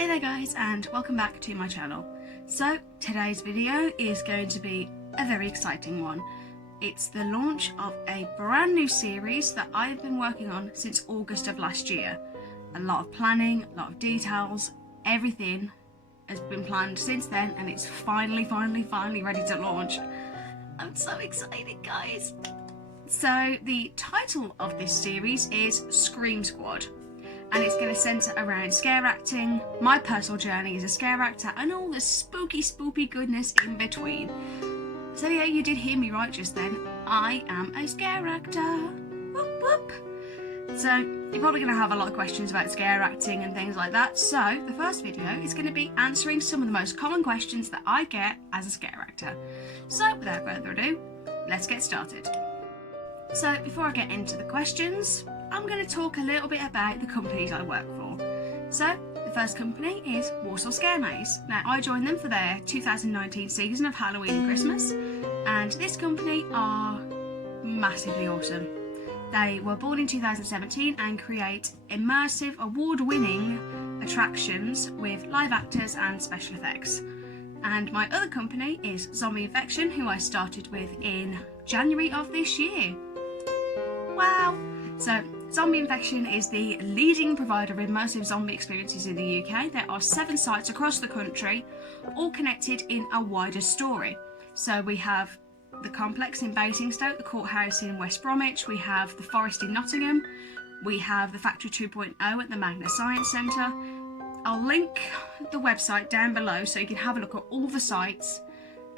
Hey there guys, and welcome back to my channel. So today's video is going to be a very exciting one. It's the launch of a brand new series that I've been working on since August of last year. A lot of planning, a lot of details, everything has been planned since then, and it's finally ready to launch. I'm so excited, guys. So the title of this series is Scream Squad, and it's going to centre around scare acting, my personal journey as a scare actor, and all the spooky goodness in between. So yeah, you did hear me right just then. I am a scare actor. Whoop whoop. So you're probably going to have a lot of questions about scare acting and things like that. So the first video is going to be answering some of the most common questions that I get as a scare actor. So without further ado, let's get started. So before I get into the questions, I'm going to talk a little bit about the companies I work for. So the first company is Walsall Scare Maze. Now I joined them for their 2019 season of Halloween and Christmas, and this company are massively awesome. They were born in 2017 and create immersive, award-winning attractions with live actors and special effects. And my other company is Zombie Infection, who I started with in January of this year. Wow! So Zombie Infection is the leading provider of immersive zombie experiences in the UK. There are 7 sites across the country, all connected in a wider story. So we have the Complex in Basingstoke, the Courthouse in West Bromwich, we have the Forest in Nottingham, we have the Factory 2.0 at the Magna Science Centre. I'll link the website down below so you can have a look at all the sites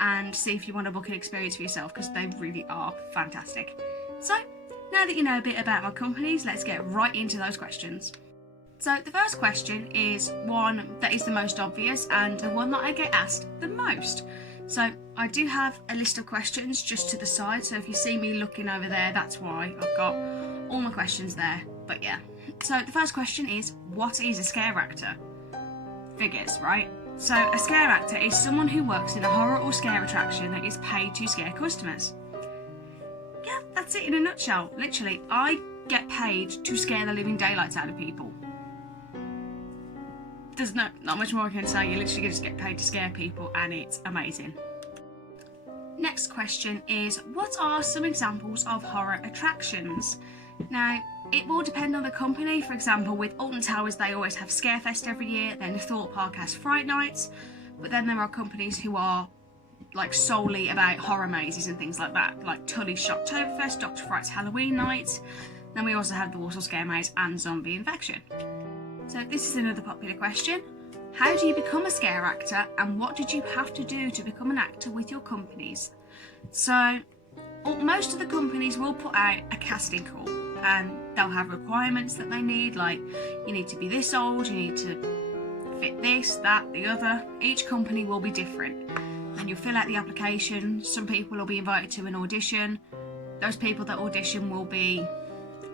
and see if you want to book an experience for yourself, because they really are fantastic. So now that you know a bit about my companies, let's get right into those questions. So the first question is one that is the most obvious and the one that I get asked the most. So I do have a list of questions just to the side, so if you see me looking over there, that's why I've got all my questions there. But yeah, so the first question is, what is a scare actor? Figures, right? So a scare actor is someone who works in a horror or scare attraction that is paid to scare customers. Yeah, that's it in a nutshell. Literally, I get paid to scare the living daylights out of people. There's not much more I can say. You literally just get paid to scare people, and it's amazing. Next question is, what are some examples of horror attractions? Now, it will depend on the company. For example, with Alton Towers, they always have Scarefest every year. Then Thorpe Park has Fright Nights. But then there are companies who are like solely about horror mazes and things like that, like Tully's Shocktoberfest, Dr. Fright's Halloween Nights. Then we also have the Walsall Scare Maze and Zombie Infection. So this is another popular question. How do you become a scare actor, and what did you have to do to become an actor with your companies? So most of the companies will put out a casting call, and they'll have requirements that they need, like you need to be this old, you need to fit this, that, the other. Each company will be different. And you'll fill out the application. Some people will be invited to an audition. Those people that audition will be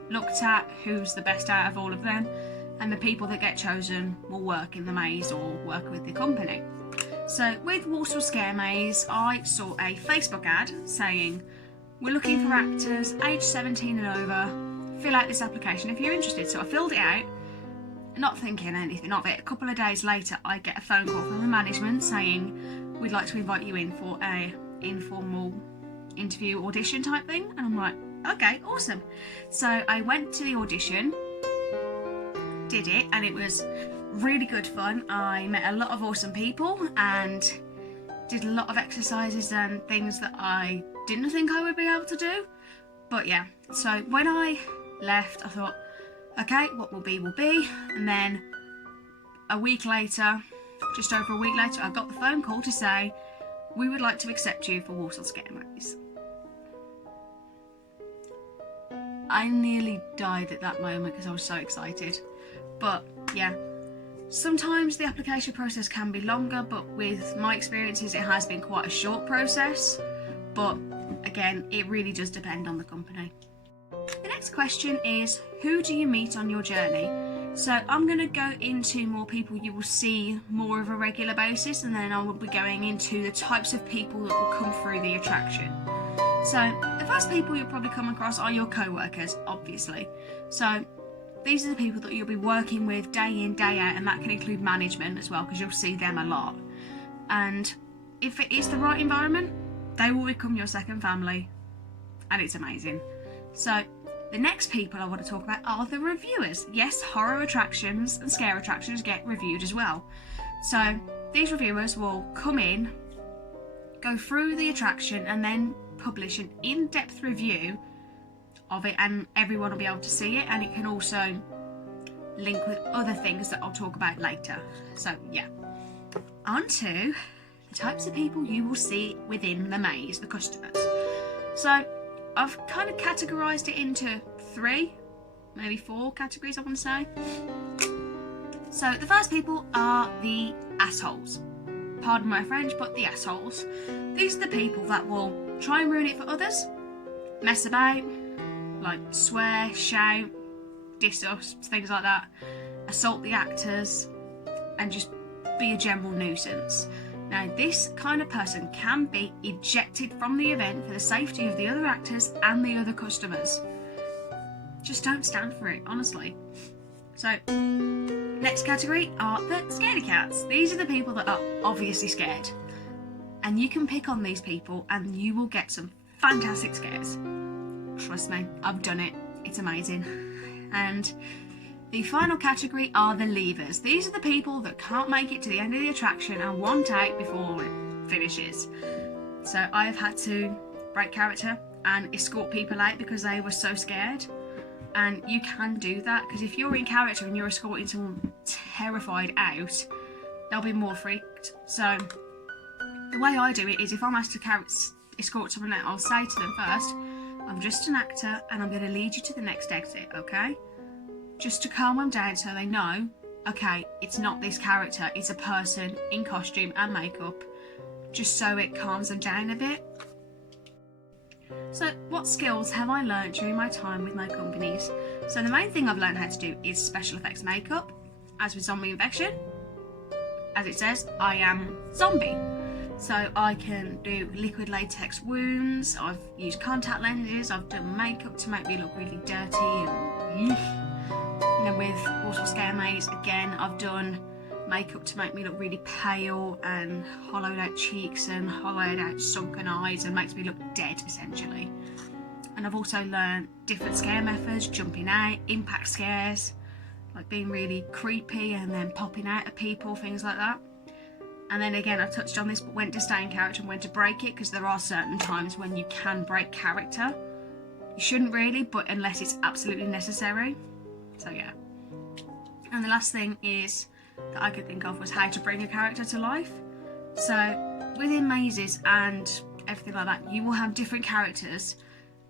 looked at, who's the best out of all of them, and the people that get chosen will work in the maze or work with the company. So with Walsall Scare Maze, I saw a Facebook ad saying, we're looking for actors aged 17 and over, fill out this application if you're interested. So I filled it out, not thinking anything of it. A couple of days later, I get a phone call from the management saying, we'd like to invite you in for a informal interview audition type thing. And I'm like, okay, awesome. So I went to the audition, did it, and it was really good fun. I met a lot of awesome people and did a lot of exercises and things that I didn't think I would be able to do. But yeah, so when I left, I thought, okay, what will be will be. And then a week later, just over a week later, I got the phone call to say, we would like to accept you for Walsall Scare Maze. I nearly died at that moment because I was so excited. But yeah, sometimes the application process can be longer, but with my experiences, it has been quite a short process. But again, it really does depend on the company. The next question is, who do you meet on your journey? So I'm going to go into more people you will see more of a regular basis, and then I will be going into the types of people that will come through the attraction. So the first people you'll probably come across are your co-workers, obviously. So these are the people that you'll be working with day in, day out, and that can include management as well, because you'll see them a lot. And if it is the right environment, they will become your second family, and it's amazing. So the next people I want to talk about are the reviewers. Yes, horror attractions and scare attractions get reviewed as well. So these reviewers will come in, go through the attraction, and then publish an in-depth review of it, and everyone will be able to see it, and it can also link with other things that I'll talk about later. So yeah, on to the types of people you will see within the maze, the customers. So I've kind of categorised it into 3, maybe 4 categories, I want to say. So the first people are the assholes. Pardon my French, but the assholes. These are the people that will try and ruin it for others, mess about, like swear, shout, diss us, things like that, assault the actors, and just be a general nuisance. Now, this kind of person can be ejected from the event for the safety of the other actors and the other customers. Just don't stand for it, honestly. So, next category are the scaredy cats. These are the people that are obviously scared. And you can pick on these people and you will get some fantastic scares. Trust me, I've done it. It's amazing. And the final category are the leavers. These are the people that can't make it to the end of the attraction and want out before it finishes. So I have had to break character and escort people out because they were so scared. And you can do that, because if you're in character and you're escorting someone terrified out, they'll be more freaked. So the way I do it is, if I'm asked to escort someone out, I'll say to them first, I'm just an actor and I'm going to lead you to the next exit, okay? Just to calm them down so they know, okay, it's not this character, it's a person in costume and makeup, just so it calms them down a bit. So what skills have I learnt during my time with my companies? So the main thing I've learned how to do is special effects makeup. As with zombie infection, as it says, I am zombie. So I can do liquid latex wounds, I've used contact lenses, I've done makeup to make me look really dirty and then with Warsaw Scare Maze, again, I've done makeup to make me look really pale and hollowed out cheeks and hollowed out sunken eyes, and makes me look dead essentially. And I've also learned different scare methods, jumping out, impact scares, like being really creepy and then popping out at people, things like that. And then again, I touched on this, but when to stay in character and when to break it, because there are certain times when you can break character. You shouldn't really, but unless it's absolutely necessary. So yeah. And the last thing is that I could think of was how to bring a character to life. So within mazes and everything like that, you will have different characters,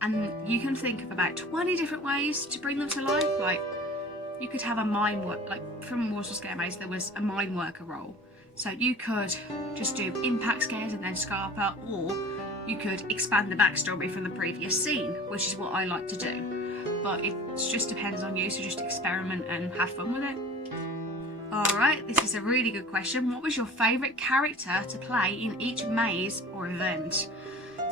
and you can think of about 20 different ways to bring them to life. Like, you could have a mine work, like from Warsaw Scare Maze there was a mine worker role. So you could just do impact scares and then Scarpa, or you could expand the backstory from the previous scene, which is what I like to do. But it just depends on you, so just experiment and have fun with it. Alright, this is a really good question. What was your favourite character to play in each maze or event?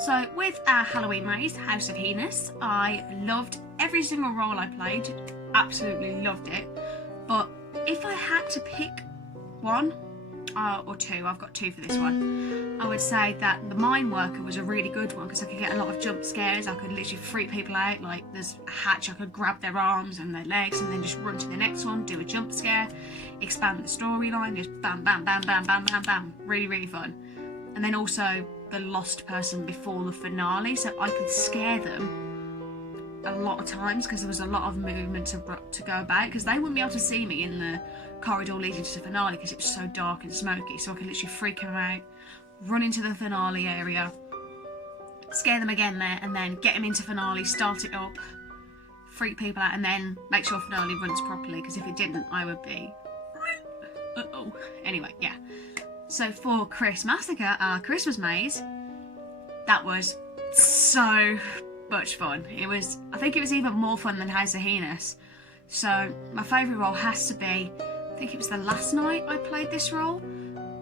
So with our Halloween maze, House of Heinous, I loved every single role I played. Absolutely loved it. But if I had to pick one, or two, I've got two for this one, I would say that the mine worker was a really good one, because I could get a lot of jump scares. I could literally freak people out. Like, there's a hatch, I could grab their arms and their legs and then just run to the next one, do a jump scare, expand the storyline, just bam, bam, bam, bam, bam, bam, bam. Really, really fun. And then also the lost person before the finale, so I could scare them a lot of times because there was a lot of movement to go about, because they wouldn't be able to see me in the corridor leading to the finale because it was so dark and smoky. So I could literally freak them out, run into the finale area, scare them again there, and then get them into finale, start it up, freak people out, and then make sure finale runs properly, because if it didn't, I would be uh-oh. Anyway, yeah. So for Chris Massacre, our Christmas maze, that was so much fun. I think it was even more fun than House of Heinous. So my favourite role has to be, I think it was the last night I played this role.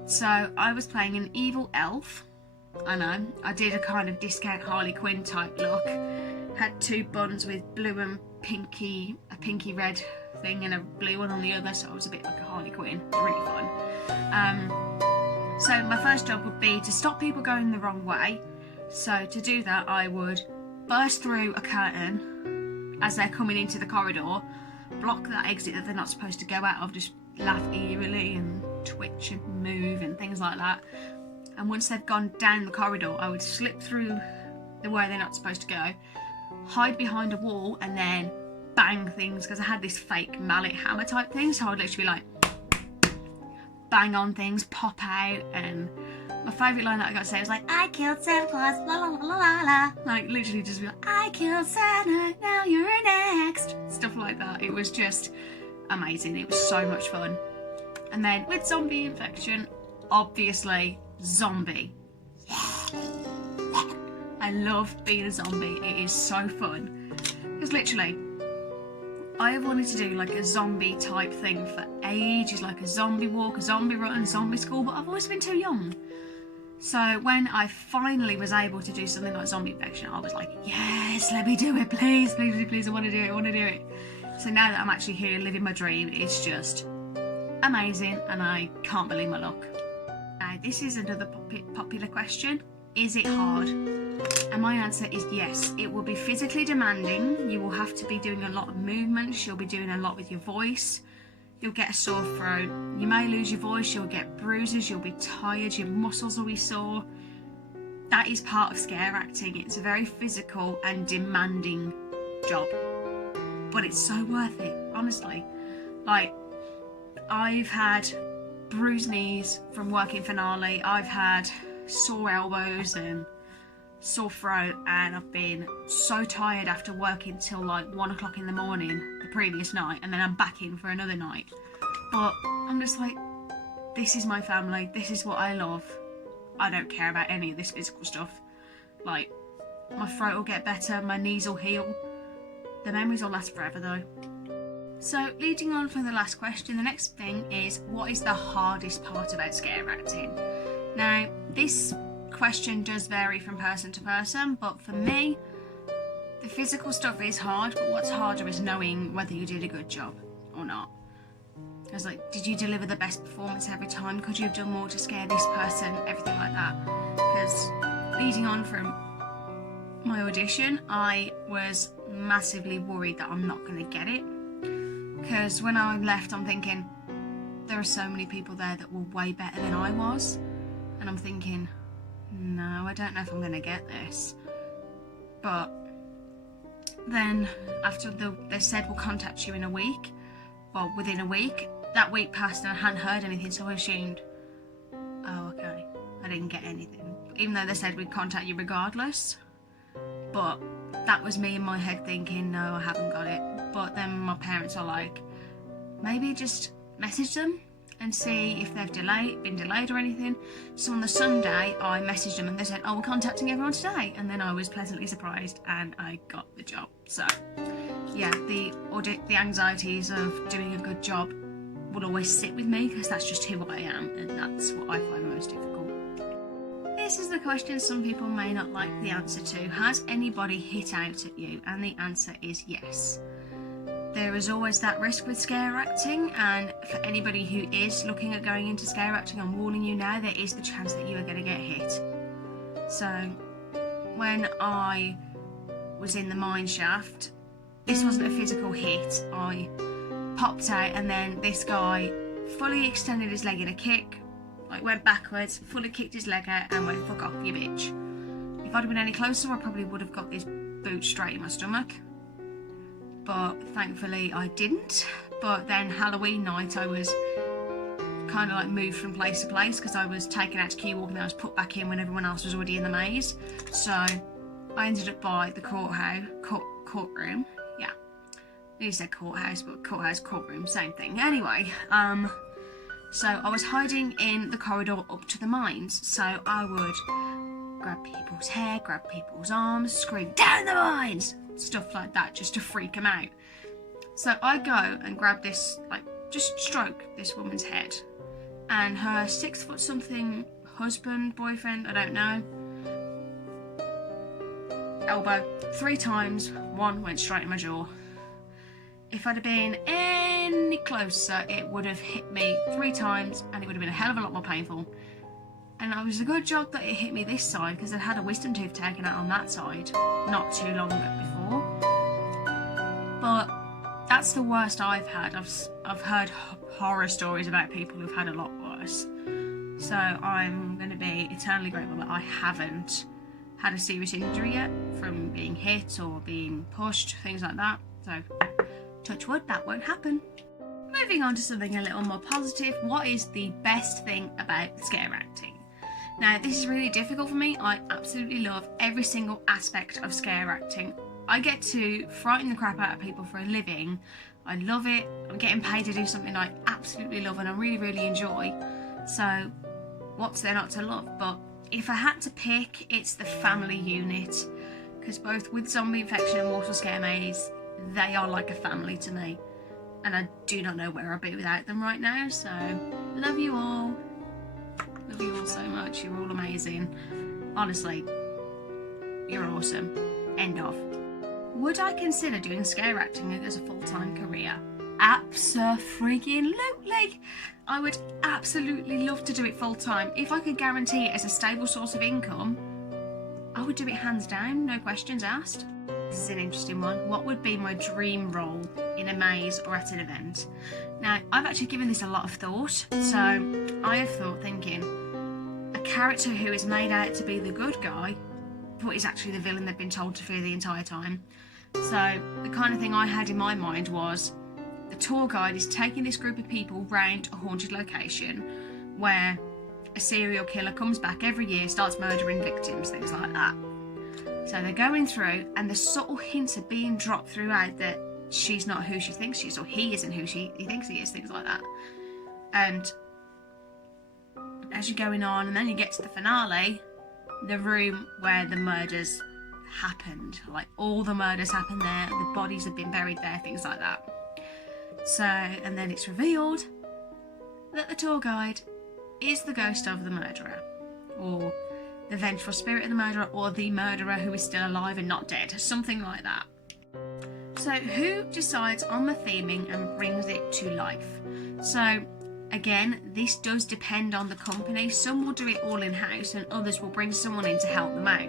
So I was playing an evil elf. I know, I did a kind of discount Harley Quinn type look. Had two buns with blue and a pinky red thing and a blue one on the other, so I was a bit like a Harley Quinn. It was really fun. So my first job would be to stop people going the wrong way. So to do that, I would burst through a curtain as they're coming into the corridor, block that exit that they're not supposed to go out of, just laugh eerily and twitch and move and things like that. And once they've gone down the corridor, I would slip through the way they're not supposed to go, hide behind a wall, and then bang things, because I had this fake mallet hammer type thing, so I would literally be like bang on things, pop out. And my favourite line that I got to say was like, I killed Santa Claus, la la la la la. Like literally just be like, I killed Santa, now you're next. Stuff like that. It was just amazing. It was so much fun. And then with zombie infection, obviously zombie. I love being a zombie. It is so fun. Because literally, I have wanted to do like a zombie type thing for ages, like a zombie walk, a zombie run, zombie school, but I've always been too young. So when I finally was able to do something like zombie infection, I was like, yes, let me do it, please, please, please, I want to do it, I want to do it. So now that I'm actually here living my dream, it's just amazing, and I can't believe my luck. Now, this is another popular question. Is it hard? And my answer is yes. It will be physically demanding. You will have to be doing a lot of movements. You'll be doing a lot with your voice. You'll get a sore throat. You may lose your voice. You'll get bruises. You'll be tired. Your muscles will be sore. That is part of scare acting. It's a very physical and demanding job. But it's so worth it, honestly. Like, I've had bruised knees from working finale. I've had sore elbows and sore throat, and I've been so tired after working till like 1 o'clock in the morning the previous night, and then I'm back in for another night. But I'm just like, this is my family, this is what I love. I don't care about any of this physical stuff. Like, my throat will get better, my knees will heal. The memories will last forever though. So leading on from the last question, the next thing is, what is the hardest part about scare acting? Now, this question does vary from person to person, but for me, the physical stuff is hard, but what's harder is knowing whether you did a good job or not. Because like, did you deliver the best performance every time? Could you have done more to scare this person? Everything like that. Because leading on from my audition, I was massively worried that I'm not going to get it. Because when I left, I'm thinking, there are so many people there that were way better than I was. And I'm thinking, no, I don't know if I'm going to get this. But then after they said we'll contact you in a week, well, within a week, that week passed and I hadn't heard anything, so I assumed, oh, okay, I didn't get anything. Even though they said we'd contact you regardless. But that was me in my head thinking, no, I haven't got it. But then my parents are like, maybe just message them and see if they've been delayed or anything. So on the Sunday, I messaged them and they said, oh, we're contacting everyone today. And then I was pleasantly surprised and I got the job. So yeah, the anxieties of doing a good job will always sit with me, because that's just who I am, and that's what I find most difficult. This is the question some people may not like the answer to. Has anybody hit out at you? And the answer is yes. There is always that risk with scare acting, and for anybody who is looking at going into scare acting, I'm warning you now, there is the chance that you are going to get hit. So when I was in the mine shaft, this wasn't a physical hit. I popped out and then this guy fully extended his leg in a kick, like went backwards, fully kicked his leg out and went, fuck off you bitch. If I'd have been any closer, I probably would have got this boot straight in my stomach. But thankfully I didn't. But then Halloween night I was kind of like moved from place to place, because I was taken out to queue walk and then I was put back in when everyone else was already in the maze. So I ended up by the courtroom. Yeah, you said courthouse, but courtroom, same thing. Anyway, so I was hiding in the corridor up to the mines. So I would grab people's hair, grab people's arms, scream, down the mines! Stuff like that, just to freak them out. So I go and grab this, like, just stroke this woman's head, and her 6 foot something husband, boyfriend, I don't know, elbow 3 times, 1 went straight in my jaw. If I'd have been lot closer, it would have hit me 3 times and it would have been a hell of a lot more painful. And it was a good job that it hit me this side, because I'd had a wisdom tooth taken out on that side not too long before. But that's the worst I've had. I've heard horror stories about people who've had a lot worse. So I'm going to be eternally grateful that I haven't had a serious injury yet from being hit or being pushed, things like that. So touch wood, that won't happen. Moving on to something a little more positive. What is the best thing about scare acting? Now, this is really difficult for me. I absolutely love every single aspect of scare acting. I get to frighten the crap out of people for a living. I love it. I'm getting paid to do something I absolutely love and I really, really enjoy. So what's there not to love? But if I had to pick, it's the family unit. Because both with Zombie Infection and Warsaw Scare Maze, they are like a family to me. And I do not know where I'd be without them right now. So love you all. Love you all so much. You're all amazing. Honestly, you're awesome. End of. Would I consider doing scare acting as a full-time career? Abso-freaking-lutely. I would absolutely love to do it full-time. If I could guarantee it as a stable source of income, I would do it hands down, no questions asked. This is an interesting one. What would be my dream role in a maze or at an event? Now, I've actually given this a lot of thought. So I have thought thinking, a character who is made out to be the good guy, but is actually the villain they've been told to fear the entire time. So the kind of thing I had in my mind was the tour guide is taking this group of people round a haunted location where a serial killer comes back every year, starts murdering victims, things like that. So they're going through and the subtle hints are being dropped throughout that she's not who she thinks she is, or he isn't who he thinks he is, things like that. And as you're going on, and then you get to the finale, the room where the murders happened, like all the murders happened there, the bodies have been buried there, things like that. So, and then it's revealed that the tour guide is the ghost of the murderer, or the vengeful spirit of the murderer, or the murderer who is still alive and not dead, something like that. So who decides on the theming and brings it to life? So again, this does depend on the company. Some will do it all in-house and others will bring someone in to help them out.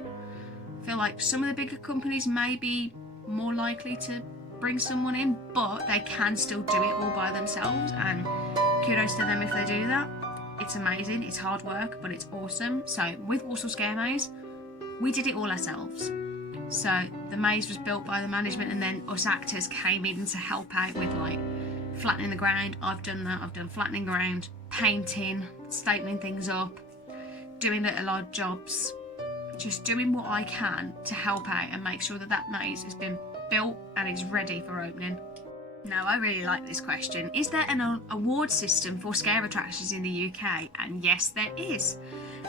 I feel like some of the bigger companies may be more likely to bring someone in, but they can still do it all by themselves, and kudos to them if they do that. It's amazing, it's hard work, but it's awesome. So with Warsaw Scare Maze, we did it all ourselves. So the maze was built by the management, and then us actors came in to help out with like flattening the ground. I've done that. I've done flattening ground, painting, stapling things up, doing little odd jobs, just doing what I can to help out and make sure that that maze has been built and is ready for opening. Now, I really like this question. Is there an award system for scare attractions in the UK? And yes, there is.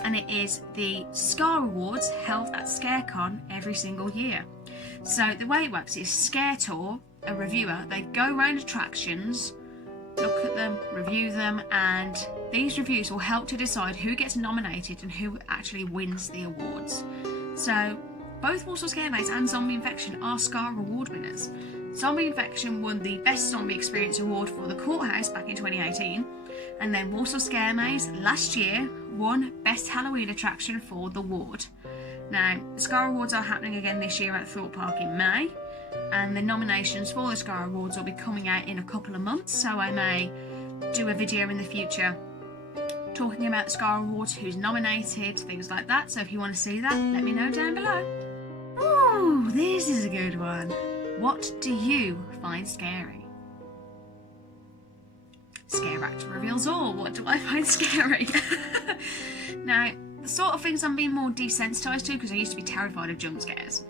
And it is the Scar Awards held at ScareCon every single year. So the way it works is Scare Tour, a reviewer, they go around attractions, look at them, review them, and these reviews will help to decide who gets nominated and who actually wins the awards. So both Warsaw Scare Maze and Zombie Infection are Scar Award winners. Zombie Infection won the Best Zombie Experience Award for the Courthouse back in 2018, and then Warsaw Scare Maze last year won Best Halloween Attraction for The Ward. Now, the Scar Awards are happening again this year at Thorpe Park in May, and the nominations for the Scar Awards will be coming out in a couple of months, so I may do a video in the future talking about the Scar Awards, who's nominated, things like that. So if you want to see that, let me know down below. Ooh, this is a good one. What do you find scary? Scare actor reveals all. What do I find scary? Now, the sort of things I'm being more desensitised to, because I used to be terrified of jump scares,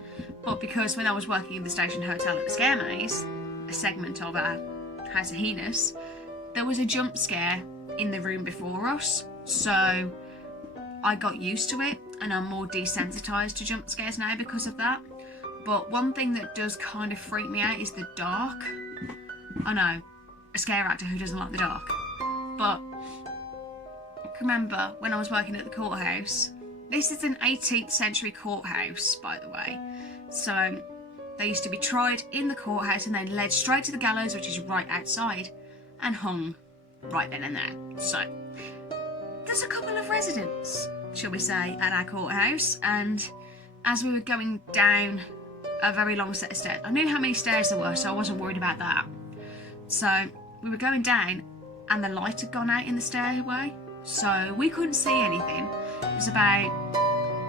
but because when I was working in the Station Hotel at the Scare Maze, a segment of our House of Heinous, there was a jump scare in the room before us, so I got used to it and I'm more desensitised to jump scares now because of that. But one thing that does kind of freak me out is the dark. I know, a scare actor who doesn't like the dark. But I can remember when I was working at the courthouse, this is an 18th century courthouse, by the way. So they used to be tried in the courthouse and then led straight to the gallows, which is right outside. and hung right then and there. So there's a couple of residents, shall we say, at our courthouse, and as we were going down a very long set of stairs, I knew how many stairs there were, so I wasn't worried about that. So we were going down and the light had gone out in the stairway, so we couldn't see anything. It was about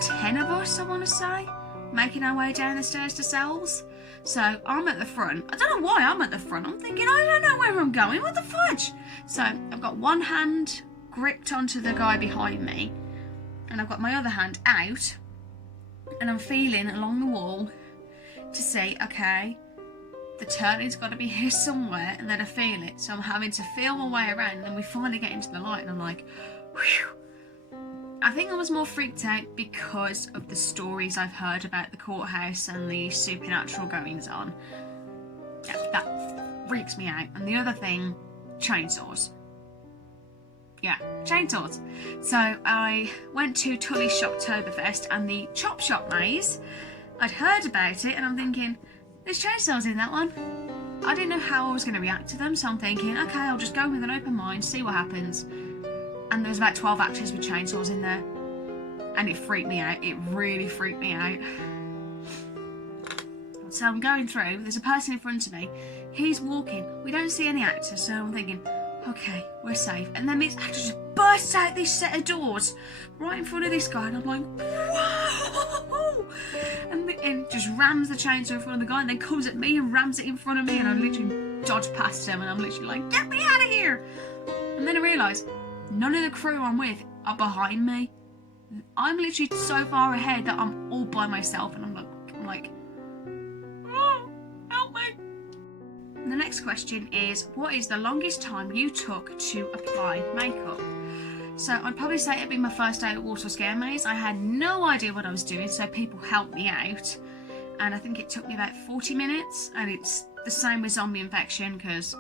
10 of us, I want to say, making our way down the stairs to cells. So I'm at the front. I don't know why I'm at the front. I'm thinking, I don't know where I'm going. What the fudge? So I've got one hand gripped onto the guy behind me, and I've got my other hand out, and I'm feeling along the wall to say, okay, the turning's got to be here somewhere, and then I feel it. So I'm having to feel my way around, and then we finally get into the light, and I'm like, whew. I think I was more freaked out because of the stories I've heard about the courthouse and the supernatural goings on. That freaks me out. And the other thing, chainsaws. Yeah, chainsaws. So I went to Tully's Shoptoberfest and the Chop Shop maze. I'd heard about it and I'm thinking, there's chainsaws in that one. I didn't know how I was going to react to them, so I'm thinking, okay, I'll just go with an open mind, see what happens. And there was about 12 actors with chainsaws in there, and it freaked me out. It really freaked me out. So I'm going through, there's a person in front of me, he's walking, we don't see any actors, so I'm thinking, okay, we're safe. And then this actor just bursts out this set of doors right in front of this guy, and I'm like, whoa! And just rams the chainsaw in front of the guy, and then comes at me and rams it in front of me, and I literally dodge past him, and I'm literally like, get me out of here! And then I realise, none of the crew I'm with are behind me. I'm literally so far ahead that I'm all by myself, and I'm like, oh, help me. And the next question is, what is the longest time you took to apply makeup? So I'd probably say it'd be my first day at Walsall Scare Maze. I had no idea what I was doing, so people helped me out, and I think it took me about 40 minutes, and it's the same with zombie infection because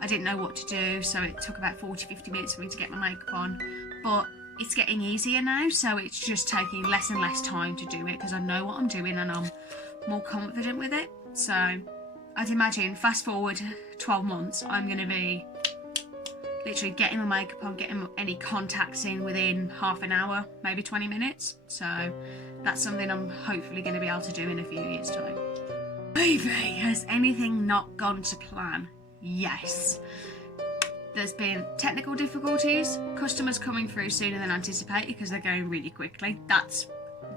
I didn't know what to do, so it took about 40-50 minutes for me to get my makeup on. But it's getting easier now, so it's just taking less and less time to do it because I know what I'm doing and I'm more confident with it. So I'd imagine, fast forward 12 months, I'm going to be literally getting my makeup on, getting any contacts in within half an hour, maybe 20 minutes. So that's something I'm hopefully going to be able to do in a few years' time. Baby, has anything not gone to plan? Yes. There's been technical difficulties, customers coming through sooner than anticipated because they're going really quickly. That's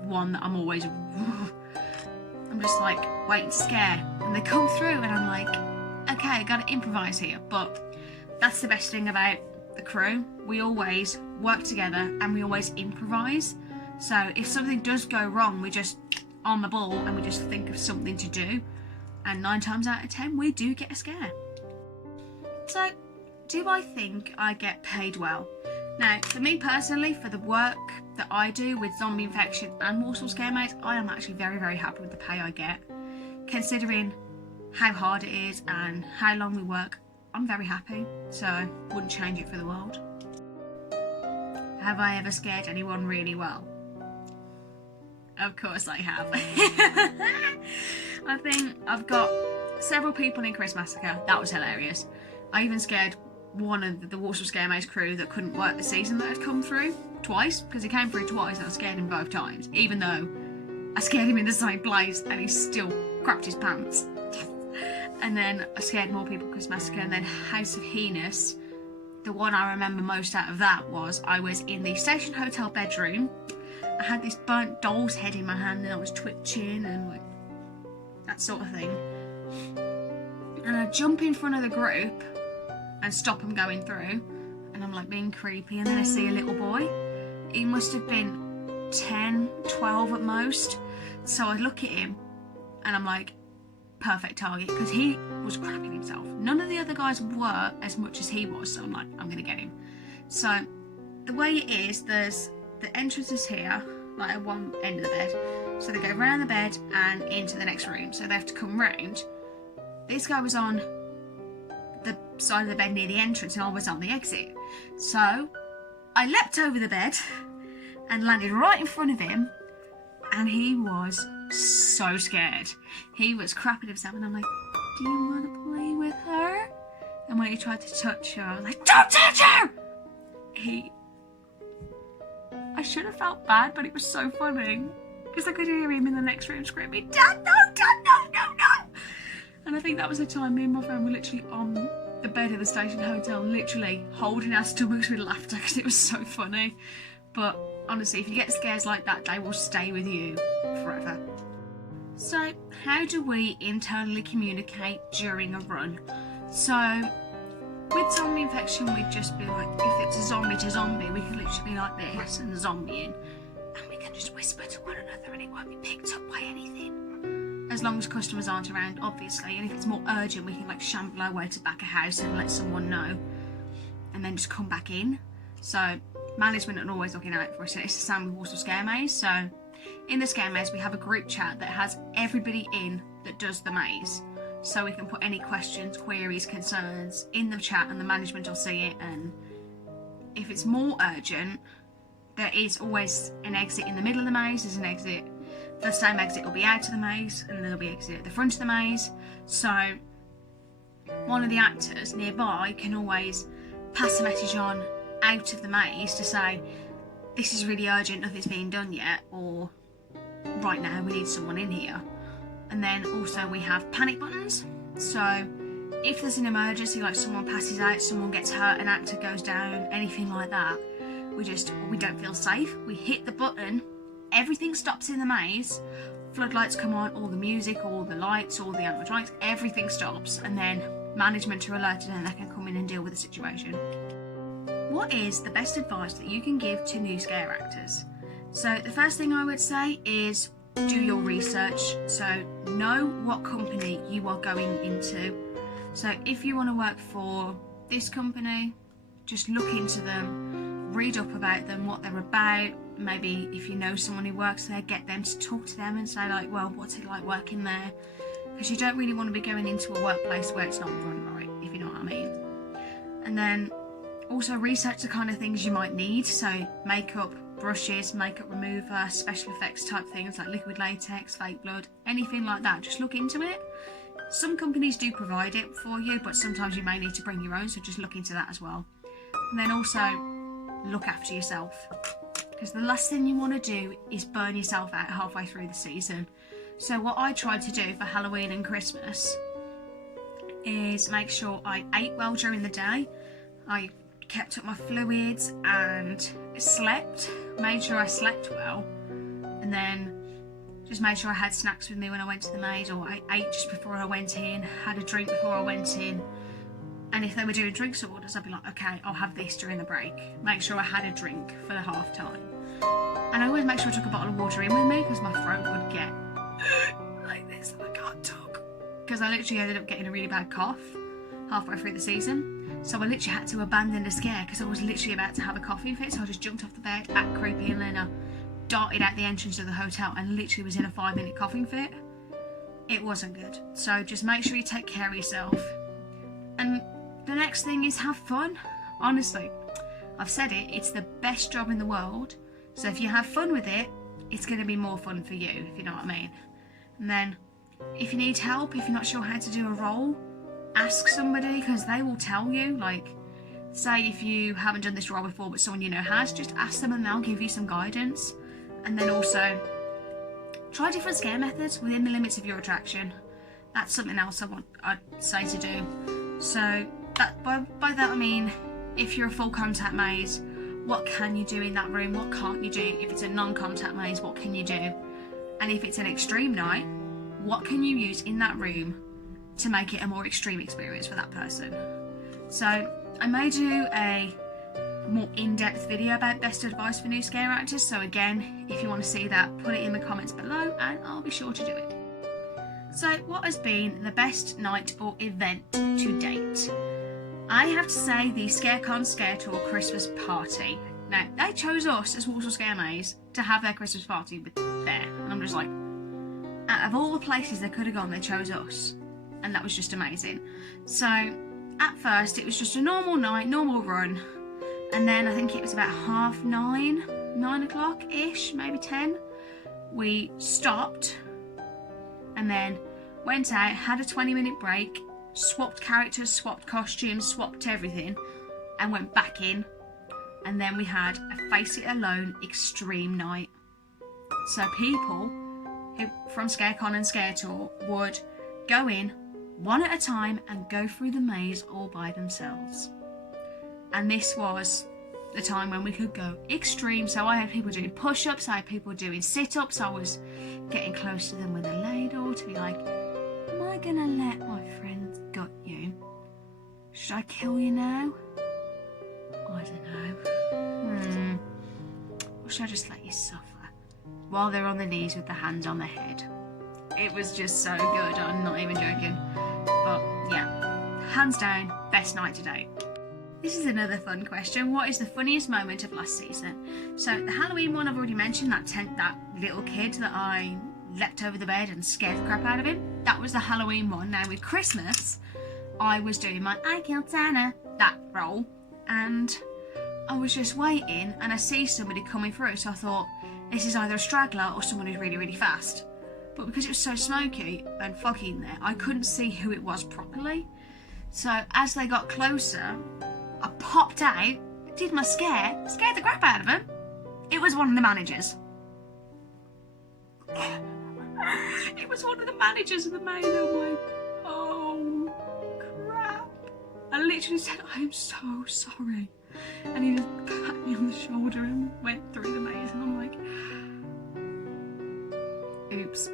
one that I'm always, I'm just like waiting to scare, and they come through and I'm like, okay, I gotta improvise here. But that's the best thing about the crew. We always work together and we always improvise. So if something does go wrong, we just on the ball and we just think of something to do. And 9 times out of 10, we do get a scare. So, do I think I get paid well? Now, for me personally, for the work that I do with zombie infection and Walsall Scare Maze, I am actually very, very happy with the pay I get. Considering how hard it is and how long we work, I'm very happy, so wouldn't change it for the world. Have I ever scared anyone really well? Of course I have. I think I've got several people in Chris Massacre. That was hilarious. I even scared one of the Walsall Scare Maze crew that couldn't work the season that had come through twice, because he came through twice and I scared him both times, even though I scared him in the same place and he still crapped his pants. And then I scared more people Chris Massacre, and then House of Heinous. The one I remember most out of that was I was in the Station Hotel bedroom. I had this burnt doll's head in my hand and I was twitching and like that sort of thing. And I jump in front of the group and stop them going through, and I'm like being creepy, and then I see a little boy. He must have been 10, 12 at most. So I look at him and I'm like, perfect target, because he was crapping himself. None of the other guys were as much as he was, so I'm like, I'm gonna get him. So the way it is, there's the entrance is here, like at one end of the bed. So they go around the bed and into the next room. So they have to come round. This guy was on the side of the bed near the entrance and I was on the exit. So I leapt over the bed and landed right in front of him, and he was so scared. He was crapping himself, and I'm like, do you want to play with her? And when he tried to touch her, I was like, don't touch her! I should have felt bad, but it was so funny. Because I could hear him in the next room screaming, Dad, no, Dad, no, no, no! And I think that was the time me and my friend were literally on the bed of the station hotel, literally holding our stomachs with laughter because it was so funny. But honestly, if you get scares like that, they will stay with you forever. So, how do we internally communicate during a run? So, with zombie infection, we'd just be like, if it's a zombie to zombie, we can literally be like this and zombieing, and we can just whisper to one another and it won't be picked up by anything. As long as customers aren't around, obviously, and if it's more urgent, we can like shamble our way to back a house and let someone know, and then just come back in. So, management are always looking out for us. It's the same with Walsall Scare Maze. So, in the Scare Maze, we have a group chat that has everybody in that does the maze. So we can put any questions, queries, concerns in the chat and the management will see it. And if it's more urgent, there is always an exit in the middle of the maze. There's an exit. The same exit will be out of the maze, and then there'll be exit at the front of the maze. So one of the actors nearby can always pass a message on out of the maze to say, this is really urgent, nothing's being done yet, or right now we need someone in here. And then also we have panic buttons. So if there's an emergency, like someone passes out, someone gets hurt, an actor goes down, anything like that, we don't feel safe. We hit the button, everything stops in the maze, floodlights come on, all the music, all the lights, all the animatronics, everything stops, and then management are alerted and they can come in and deal with the situation. What is the best advice that you can give to new scare actors? So the first thing I would say is do your research. So know what company you are going into. So if you want to work for this company, just look into them, read up about them, what they're about. Maybe if you know someone who works there, get them to talk to them and say like, well, what's it like working there? Because you don't really want to be going into a workplace where it's not run right, if you know what I mean. And then also research the kind of things you might need. So makeup, brushes, makeup remover, special effects type things like liquid latex, fake blood, anything like that. Just look into it. Some companies do provide it for you, but sometimes you may need to bring your own, so just look into that as well. And then also look after yourself, because the last thing you want to do is burn yourself out halfway through the season. So what I tried to do for Halloween and Christmas is make sure I ate well during the day, I kept up my fluids and slept, made sure I slept well, and then just made sure I had snacks with me when I went to the maze, or I ate just before I went in, had a drink before I went in. And if they were doing drinks orders, I'd be like, okay, I'll have this during the break. Make sure I had a drink for the half time. And I always make sure I took a bottle of water in with me, because my throat would get like this and I can't talk. Because I literally ended up getting a really bad cough halfway through the season. So I literally had to abandon the scare because I was literally about to have a coughing fit. So I just jumped off the bed, act creepy, and then I darted out the entrance of the hotel and literally was in a 5-minute coughing fit. It wasn't good. So just make sure you take care of yourself. And the next thing is have fun. Honestly, I've said it, it's the best job in the world. So if you have fun with it, it's going to be more fun for you, if you know what I mean. And then if you need help, if you're not sure how to do a role, ask somebody, because they will tell you. Like, say if you haven't done this role before but someone you know has, just ask them and they'll give you some guidance. And then also try different scare methods within the limits of your attraction. That's something else I'd say to do. So that, by that I mean, if you're a full contact maze, what can you do in that room? What can't you do? If it's a non-contact maze, what can you do? And if it's an extreme night, what can you use in that room to make it a more extreme experience for that person? So I may do a more in-depth video about best advice for new scare actors. So again, if you want to see that, put it in the comments below and I'll be sure to do it. So what has been the best night or event to date? I have to say the ScareCon Scare Tour Christmas party. Now, they chose us as Walsall Scare Maze to have their Christmas party there. And I'm just like, out of all the places they could have gone, they chose us. And that was just amazing. So, at first, it was just a normal night, normal run. And then I think it was about 9:30, 9 o'clock-ish, maybe 10. We stopped and then went out, had a 20-minute break, swapped characters, swapped costumes, swapped everything, and went back in. And then we had a Face It Alone extreme night. So people from ScareCon and Scare Tour would go in one at a time and go through the maze all by themselves. And this was the time when we could go extreme. So I had people doing push-ups, I had people doing sit-ups, I was getting close to them with a ladle to be like, am I gonna let my friend gut you? Should I kill you now? I don't know. Or should I just let you suffer? While they're on their knees with their hands on their head. It was just so good, I'm not even joking. But yeah, hands down, best night to date. This is another fun question. What is the funniest moment of last season? So the Halloween one I've already mentioned, that little kid that I leapt over the bed and scared the crap out of him. That was the Halloween one. Now with Christmas, I was doing my I Killed Santa, that role. And I was just waiting and I see somebody coming through. So I thought, this is either a straggler or someone who's really, really fast. But because it was so smoky and foggy in there, I couldn't see who it was properly. So as they got closer, I popped out, did my scare, scared the crap out of him. It was one of the managers. It was one of the managers of the maze. I'm like, oh crap. I literally said, I am so sorry. And he just pat me on the shoulder and went through the maze, and I'm like, oops.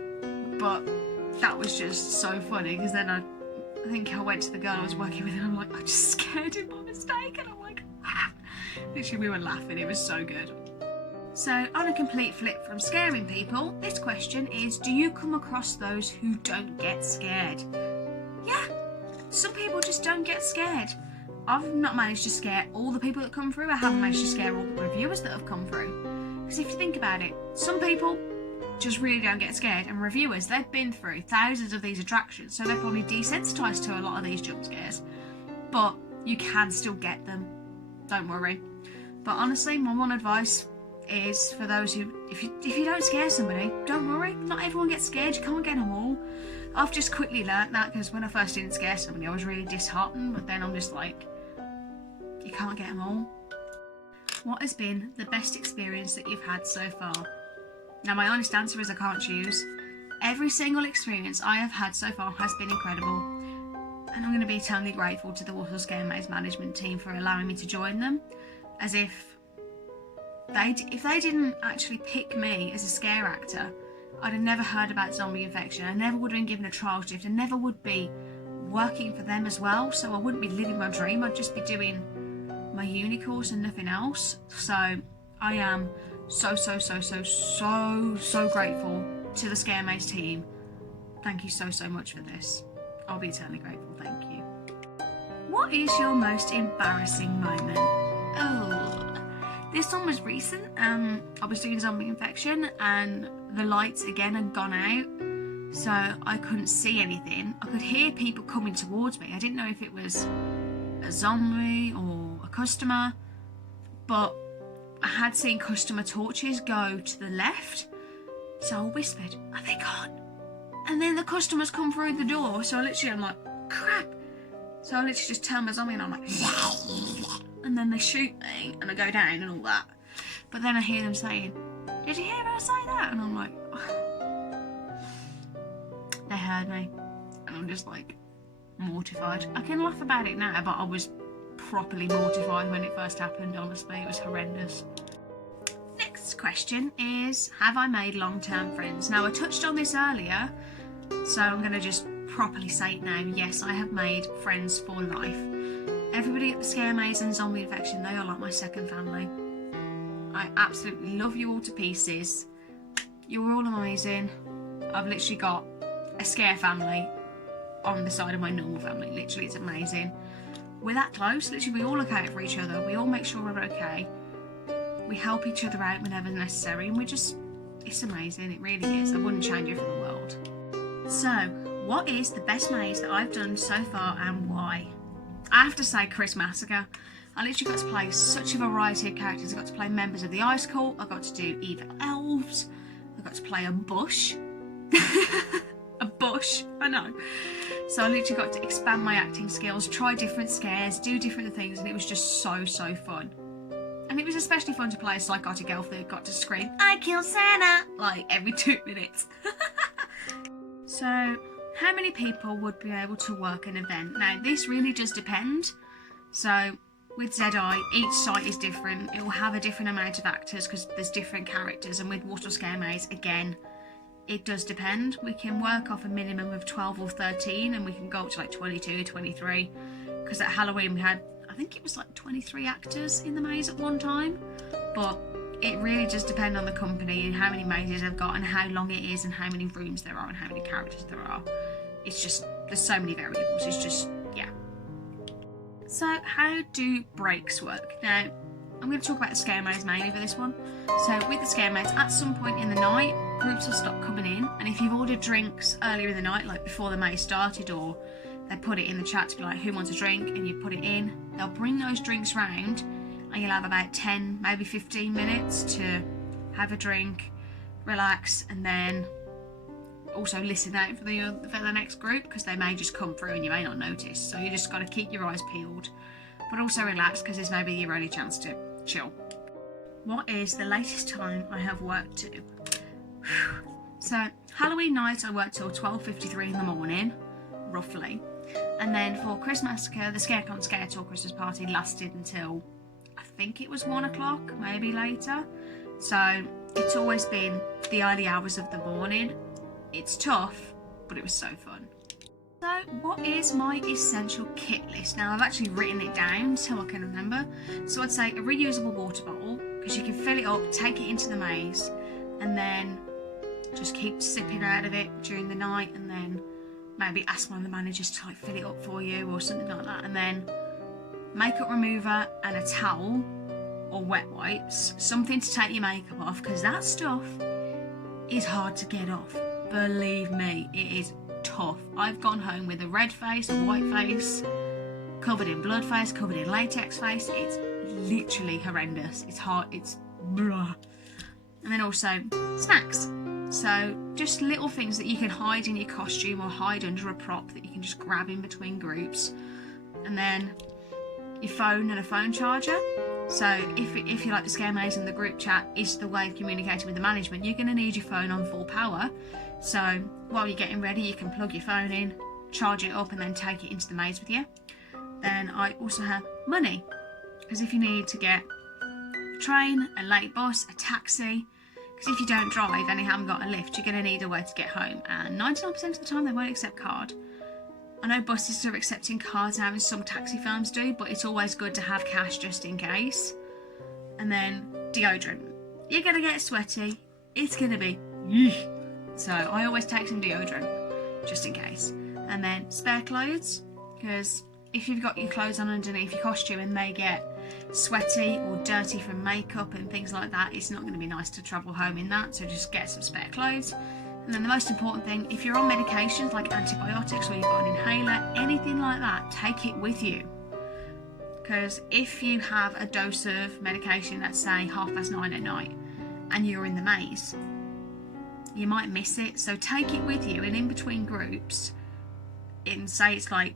But that was just so funny, because then I think I went to the girl I was working with and I'm like, I just scared him by mistake, and I'm like, ah. Literally we were laughing, it was so good. So on a complete flip from scaring people, this question is, do you come across those who don't get scared? Yeah, some people just don't get scared. I've not managed to scare all the people that come through. I haven't managed to scare all the reviewers that have come through. Because if you think about it, some people just really don't get scared, and reviewers, they've been through thousands of these attractions, so they're probably desensitized to a lot of these jump scares. But you can still get them, don't worry. But honestly, my one advice is for those who, if you don't scare somebody, don't worry. Not everyone gets scared, you can't get them all. I've just quickly learnt that, because when I first didn't scare somebody, I was really disheartened, but then I'm just like, you can't get them all. What has been the best experience that you've had so far? Now my honest answer is I can't choose. Every single experience I have had so far has been incredible. And I'm going to be eternally grateful to the Walsall Scare Maze management team for allowing me to join them. As if they didn't actually pick me as a scare actor, I'd have never heard about Zombie Infection. I never would have been given a trial shift. I never would be working for them as well. So I wouldn't be living my dream. I'd just be doing my uni course and nothing else. So I am so grateful to the Scare Maze team. Thank you so much for this. I'll be eternally grateful, thank you. What is your most embarrassing moment? Oh, this one was recent. I was doing Zombie Infection and the lights again had gone out, so I couldn't see anything. I could hear people coming towards me. I didn't know if it was a zombie or a customer, but I had seen customer torches go to the left, so I whispered, are they gone? And then the customers come through the door, so I'm like, crap. So I literally just turn my zombie and I'm like, and then they shoot me and I go down and all that. But then I hear them saying, did you hear her say that? And I'm like, they heard me. And I'm just like mortified. I can laugh about it now, but I was properly mortified when it first happened, honestly. It was horrendous. Next question is, have I made long-term friends? Now I touched on this earlier, so I'm going to just properly say it now. Yes, I have made friends for life. Everybody at the Scare Maze and Zombie Infection, they are like my second family. I absolutely love you all to pieces. You're all amazing. I've literally got a scare family on the side of my normal family. Literally, it's amazing. We're that close. Literally, we all look out for each other. We all make sure we're okay. We help each other out whenever necessary, and it's amazing. It really is. I wouldn't change it for the world. So, what is the best maze that I've done so far and why? I have to say Chris Massacre. I literally got to play such a variety of characters. I got to play members of the Ice Cult. I got to do evil elves. I got to play a bush. A bush, I know. So I literally got to expand my acting skills, try different scares, do different things, and it was just so fun. And it was especially fun to play a psychotic elf that got to scream, "I killed Santa!" like every 2 minutes. So, how many people would be able to work an event? Now, this really does depend. So, with ZI, each site is different. It will have a different amount of actors because there's different characters. And with Warsaw Scare Maze, again, it does depend. We can work off a minimum of 12 or 13 and we can go up to like 22, 23. Because at Halloween we had, I think it was like 23 actors in the maze at one time. But it really does depend on the company and how many mazes they've got and how long it is and how many rooms there are and how many characters there are. It's just, there's so many variables. It's just, yeah. So how do breaks work? Now, I'm going to talk about the Scare Maze mainly for this one. So with the Scare Maze, at some point in the night, groups will stop coming in, and if you've ordered drinks earlier in the night, like before the maze started, or they put it in the chat to be like, who wants a drink, and you put it in, they'll bring those drinks round, and you'll have about 10, maybe 15 minutes to have a drink, relax, and then also listen out for the next group, because they may just come through and you may not notice. So you just got to keep your eyes peeled, but also relax, because this may be your only chance to chill. What is the latest time I have worked to? So Halloween night I worked till 12:53 in the morning, roughly, and then for Christmas, the ScareCon Scare Tour Christmas party lasted until I think it was 1 o'clock, maybe later. So it's always been the early hours of the morning. It's tough, but it was so fun. So what is my essential kit list? Now I've actually written it down so I can remember. So I'd say a reusable water bottle, because you can fill it up, take it into the maze, and then just keep sipping out of it during the night, and then maybe ask one of the managers to like fill it up for you or something like that. And then makeup remover and a towel or wet wipes, something to take your makeup off, because that stuff is hard to get off. Believe me, it is tough. I've gone home with a red face, a white face, covered in blood face, covered in latex face. It's literally horrendous. It's hard, it's blah. And then also snacks. So just little things that you can hide in your costume or hide under a prop that you can just grab in between groups. And then your phone and a phone charger. So if you like the Scare Maze and the group chat is the way of communicating with the management, you're going to need your phone on full power. So while you're getting ready, you can plug your phone in, charge it up, and then take it into the maze with you. Then I also have money, because if you need to get a train, a late bus, a taxi, because if you don't drive and you haven't got a lift, you're going to need a way to get home, and 99% of the time they won't accept card. I know buses are accepting cards now and some taxi firms do, but it's always good to have cash just in case. And then deodorant. You're going to get sweaty, it's going to be yeesh. So I always take some deodorant just in case. And then spare clothes, because if you've got your clothes on underneath your costume and they get sweaty or dirty from makeup and things like that, it's not going to be nice to travel home in that, so just get some spare clothes. And then the most important thing, if you're on medications like antibiotics or you've got an inhaler, anything like that, take it with you. Because if you have a dose of medication, let's say 9:30 at night, and you're in the maze, you might miss it, so take it with you. And in between groups, say it's like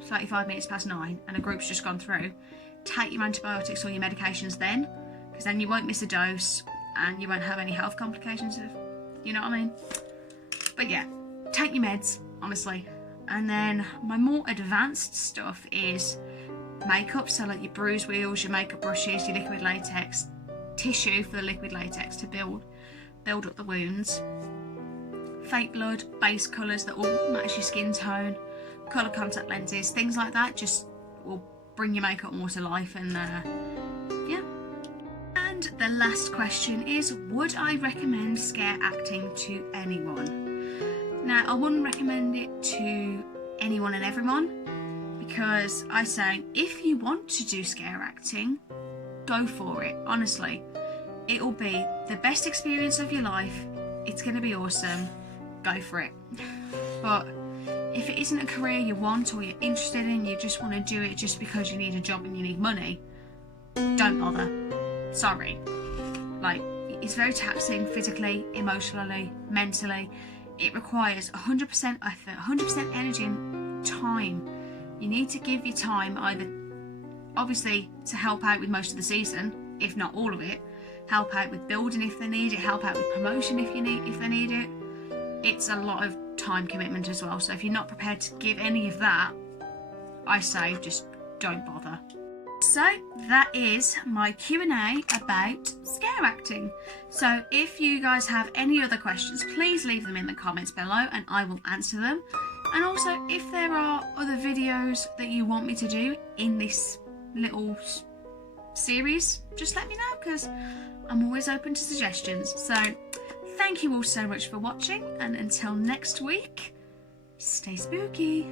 35 minutes past 9 and a group's just gone through, take your antibiotics or your medications then, because then you won't miss a dose and you won't have any health complications, you know what I mean? But yeah, take your meds, honestly. And then my more advanced stuff is makeup, so like your bruise wheels, your makeup brushes, your liquid latex, tissue for the liquid latex to build up the wounds, fake blood, base colours that will match your skin tone, colour contact lenses, things like that just will bring your makeup more to life. And yeah. And the last question is, would I recommend scare acting to anyone? Now, I wouldn't recommend it to anyone and everyone, because I say if you want to do scare acting, go for it. Honestly, it will be the best experience of your life. It's going to be awesome. Go for it. But if it isn't a career you want or you're interested in, you just want to do it just because you need a job and you need money, don't bother. Sorry. Like, it's very taxing physically, emotionally, mentally. it requires 100% effort, 100% energy and time. You need to give your time either, obviously, to help out with most of the season, if not all of it, help out with building if they need it, help out with promotion if they need it. It's a lot of time commitment as well, so if you're not prepared to give any of that, I say just don't bother. So that is my Q&A about scare acting. So if you guys have any other questions, please leave them in the comments below and I will answer them. And also, if there are other videos that you want me to do in this little series, just let me know, because I'm always open to suggestions. So thank you all so much for watching, and until next week, stay spooky.